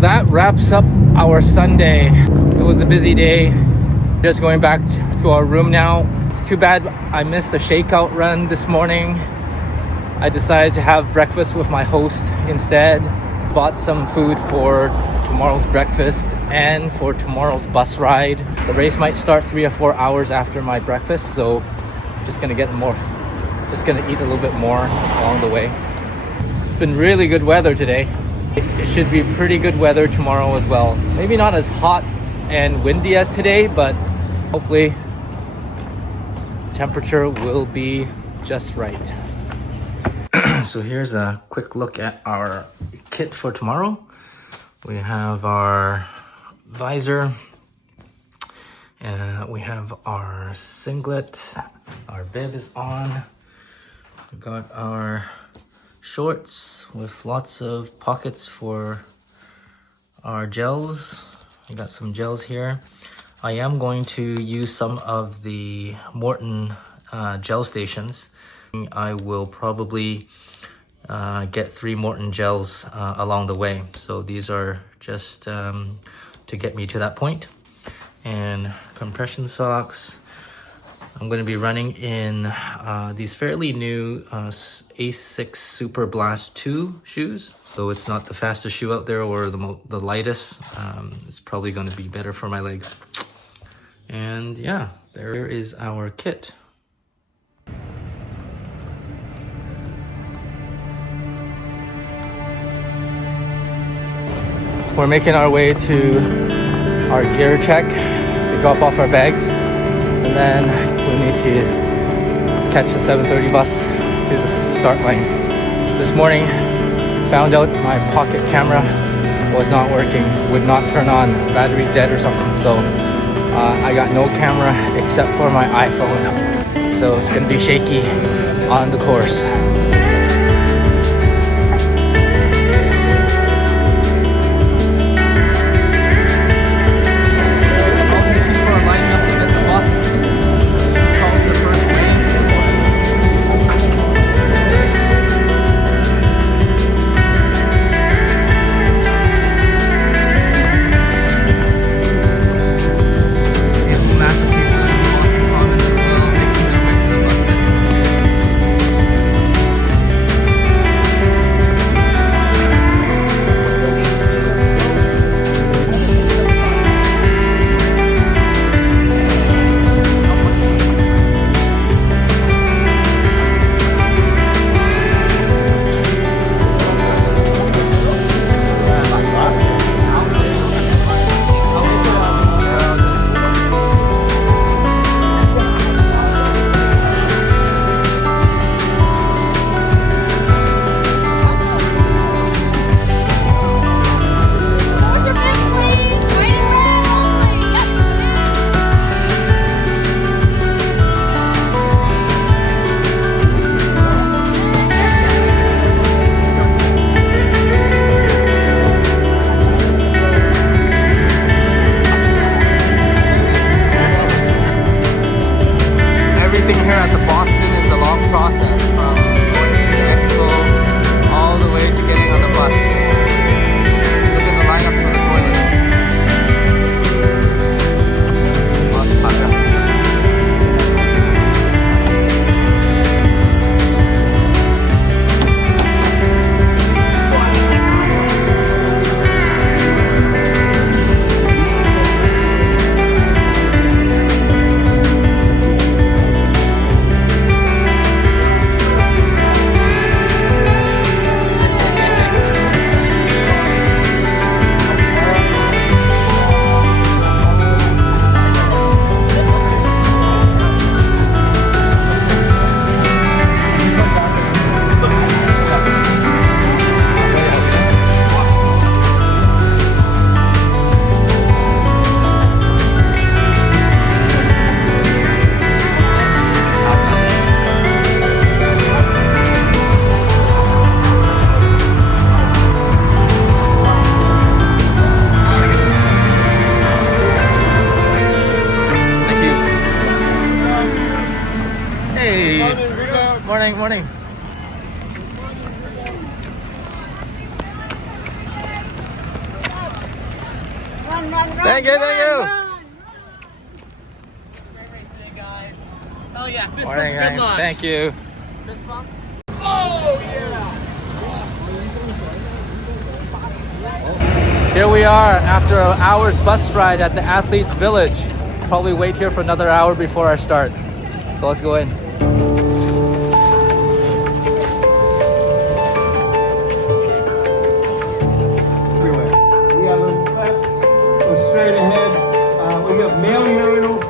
that wraps up our Sunday. It was a busy day. Just going back to our room now. It's too bad I missed the shakeout run this morning. I decided to have breakfast with my host instead. Bought some food for tomorrow's breakfast and for tomorrow's bus ride. The race might start 3 or 4 hours after my breakfast, so just gonna eat a little bit more along the way. It's been really good weather today. It should be pretty good weather tomorrow as well. Maybe not as hot and windy as today, but hopefully temperature will be just right. So here's a quick look at our kit for tomorrow. We have our visor, we have our singlet, our bib is on. We got our shorts with lots of pockets for our gels. I got some gels here. I am going to use some of the Morton gel stations. I will probably get 3 Morton gels along the way. So these are just to get me to that point. And compression socks. I'm going to be running in these fairly new ASICS Super Blast 2 shoes. Though it's not the fastest shoe out there or the lightest, it's probably going to be better for my legs. And yeah, there is our kit. We're making our way to our gear check to drop off our bags, and then we need to catch the 7:30 bus to the start line. This morning, found out my pocket camera was not working, would not turn on, battery's dead or something. So I got no camera except for my iPhone. So it's gonna be shaky on the course. Here at the Boston is a long process from going to the expo all the way to getting on the bus. Look at the lineup for the toilets. Morning. Thank you, thank you. Oh yeah, fist Morning, bump, good guys. luck. Thank you. Fist bump. Oh yeah. Here we are after an hour's bus ride at the Athletes Village. Probably wait here for another hour before our start. So let's go in. Everywhere. We got a little left, go straight ahead. We have male urinals.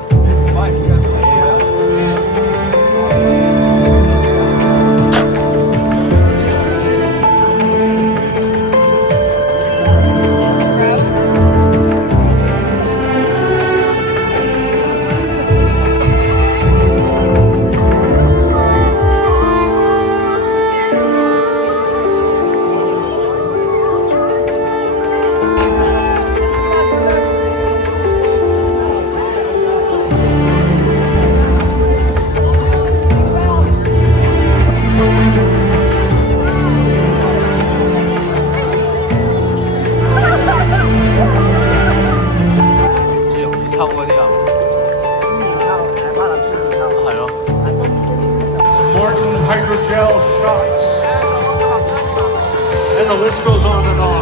Morton hydrogel shots. And the list goes on and on.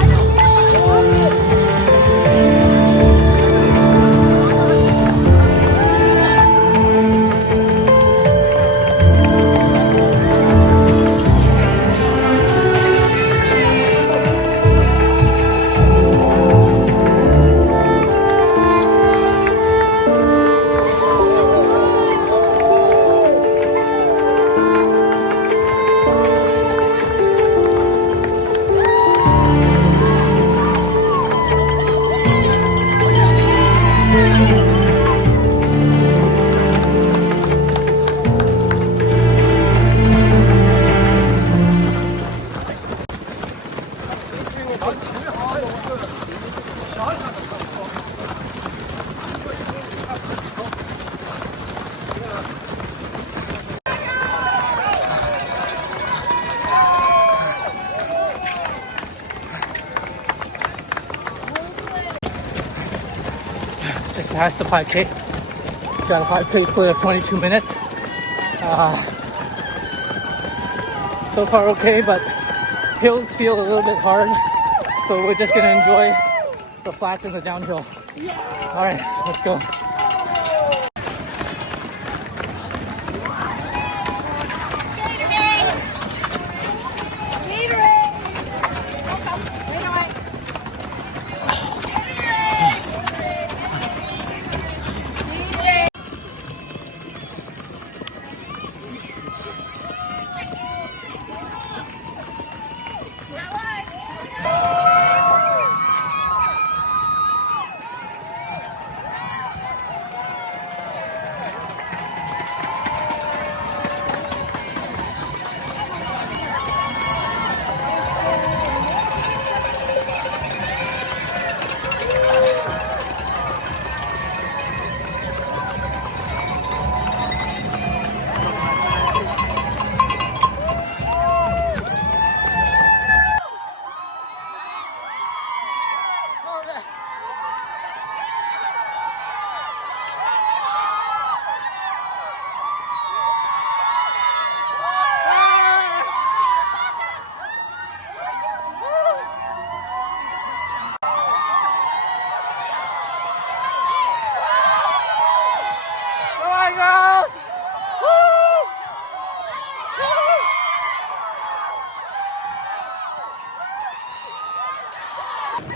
Just passed the 5K. Got a 5K split of 22 minutes. So far okay, but hills feel a little bit hard. So we're just gonna enjoy the flats and the downhill. All right, let's go.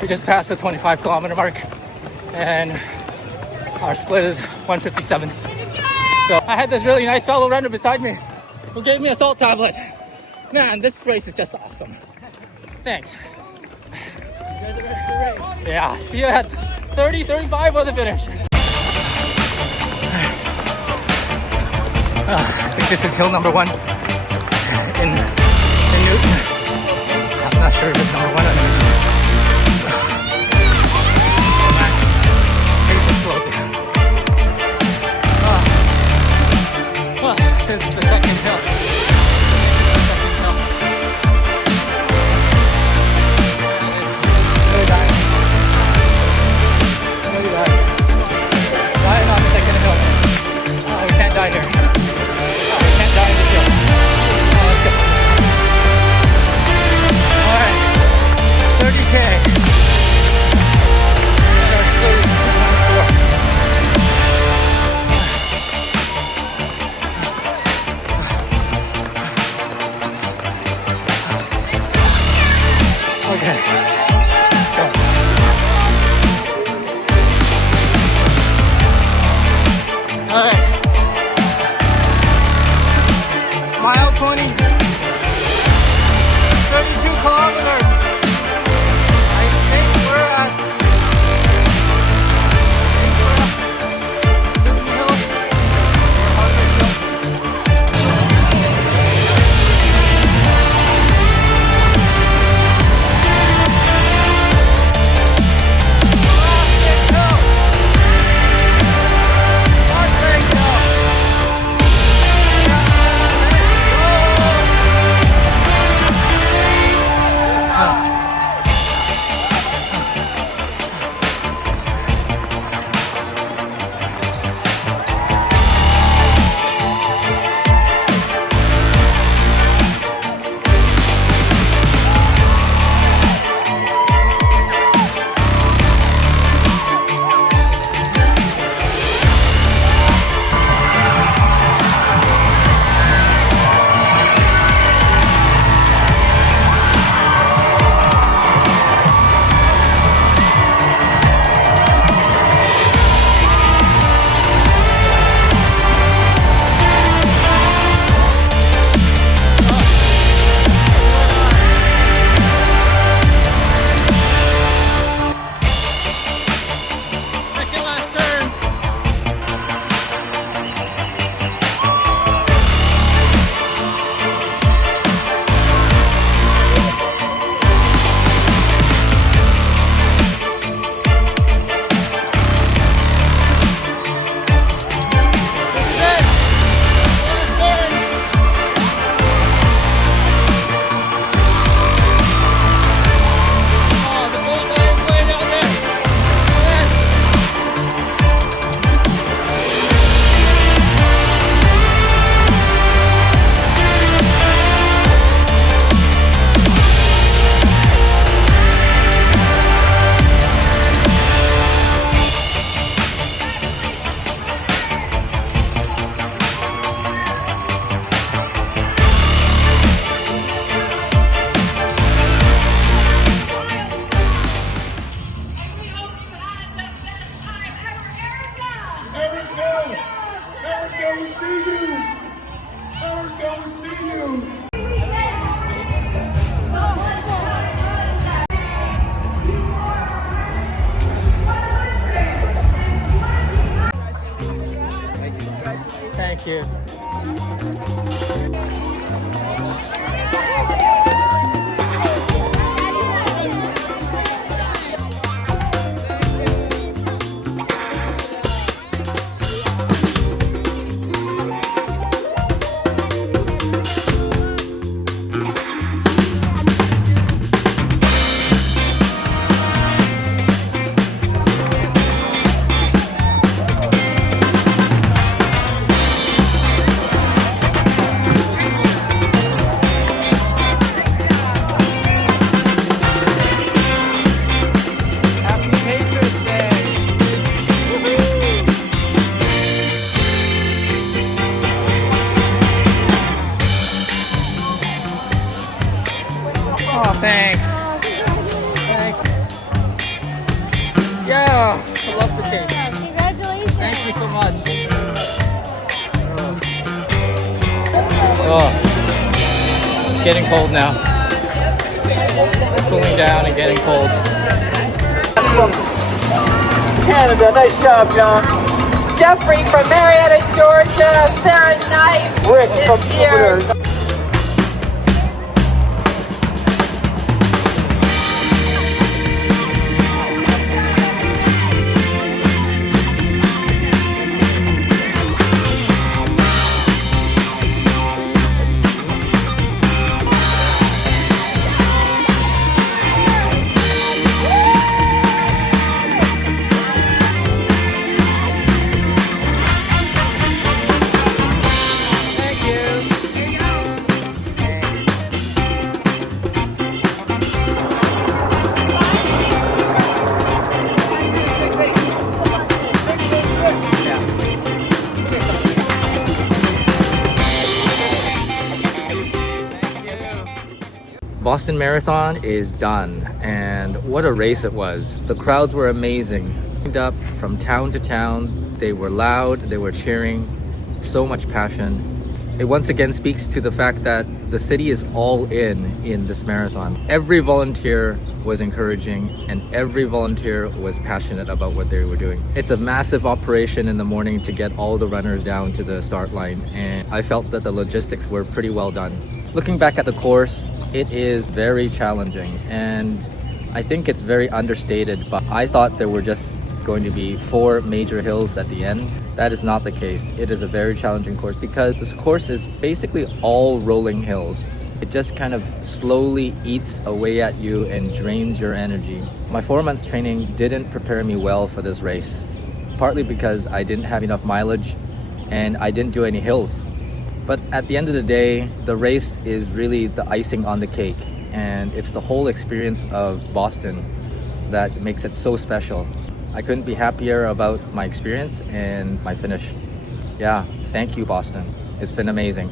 We just passed the 25-kilometer mark and our split is 157. So I had this really nice fellow runner beside me who gave me a salt tablet. Man, this race is just awesome. Thanks. Yeah, see you at 30-35 for the finish. I think this is hill number 1 in Newton. I'm not sure if it's number 1 or number 2. Pace is slow there. This is the second hill. Very nice. die here. Oh, we can't die in this hill. Oh, let's go. Alright. 30K. Our cruise is 24. Okay. Go. Alright. Mile 20. 32 kilometers. I think we're at Thank you. Oh, thanks. Thanks. Yeah, I love the cake. Congratulations. Thank you so much. Oh, it's getting cold now. Cooling down and getting cold. Canada, nice job, John. Jeffrey from Marietta, Georgia. Sarah Knight Rick is from here. Jupiter. Boston Marathon is done, and what a race it was. The crowds were amazing. Up from town to town, they were loud, they were cheering, so much passion. It once again speaks to the fact that the city is all in this marathon. Every volunteer was encouraging and every volunteer was passionate about what they were doing. It's a massive operation in the morning to get all the runners down to the start line, and I felt that the logistics were pretty well done. Looking back at the course, it is very challenging and I think it's very understated, but I thought there were just going to be 4 major hills at the end. That is not the case. It is a very challenging course because this course is basically all rolling hills. It just kind of slowly eats away at you and drains your energy. My 4 months training didn't prepare me well for this race, partly because I didn't have enough mileage and I didn't do any hills. But at the end of the day, the race is really the icing on the cake, and it's the whole experience of Boston that makes it so special. I couldn't be happier about my experience and my finish. Yeah, thank you, Boston. It's been amazing.